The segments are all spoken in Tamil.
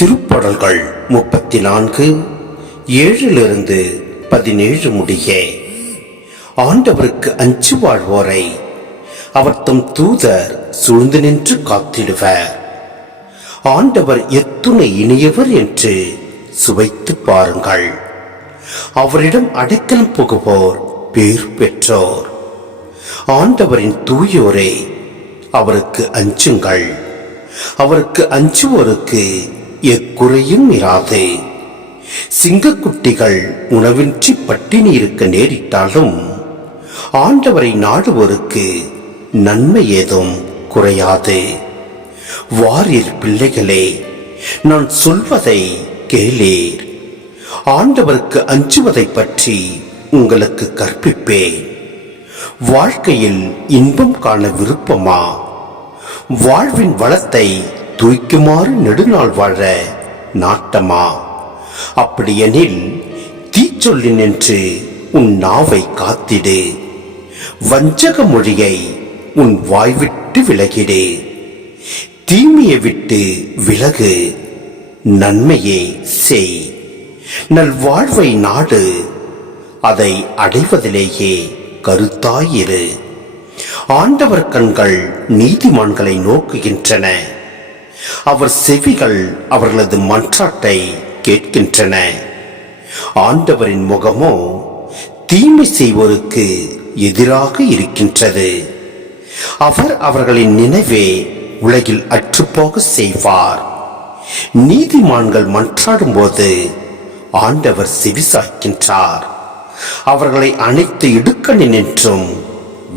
திருப்பாடல்கள் 34 7-17 முடிய. ஆண்டவருக்கு அஞ்சு வாழ்வோரை அவர் தம் தூதர் சூழ்ந்து நின்று காத்திடுவர். ஆண்டவர் எத்துணை இனியவர் என்று சுவைத்து பாருங்கள். அவரிடம் அடைக்கலம் புகுவோர் பேர் பெற்றோர். ஆண்டவரின் தூயோரே, அவருக்கு அஞ்சுங்கள். அவருக்கு அஞ்சுவோருக்கு எக்குறையும் இராது. சிங்கக்குட்டிகள் உணவின்றி பட்டினி இருக்க நேரிட்டாலும் ஆண்டவரை நாடுவோருக்கு நன்மை ஏதும் குறையாது. வாரீர் பிள்ளைகளே, நான் சொல்வதை கேளீர். ஆண்டவருக்கு அஞ்சுவதை பற்றி உங்களுக்கு கற்பிப்பேன். வாழ்க்கையில் இன்பம் காண விருப்பமா? வாழ்வின் வளத்தை தூய்க்குமாறு நெடுநாள் வாழ நாட்டமா? அப்படியெனில் தீச்சொல்லி நின்று உன் நாவை காத்திடு. வஞ்சக மொழியை உன் வாய்விட்டு விலகிடு. தீமையை விட்டு விலகு, நன்மையே செய். நல்வாழ்வை நாடு, அதை அடைவதிலேயே கருத்தாயிரு. ஆண்டவர் கண்கள் நீதிமான்களை நோக்குகின்றன. அவர் செவிகள் அவர்களது மன்றாட்டை கேட்கின்றன. ஆண்டவரின் முகமோ தீமை செய்வோருக்கு எதிராக இருக்கின்றது. அவர் அவர்களின் நினைவே உலகில் அற்றுப்போக செய்வார். நீதிமான்கள் மன்றாடும் போது ஆண்டவர் செவிசாய்க்கின்றார். அவர்களை அனைத்து இடுக்கணினின்றும்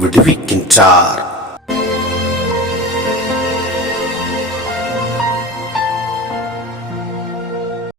விடுவிக்கின்றார்.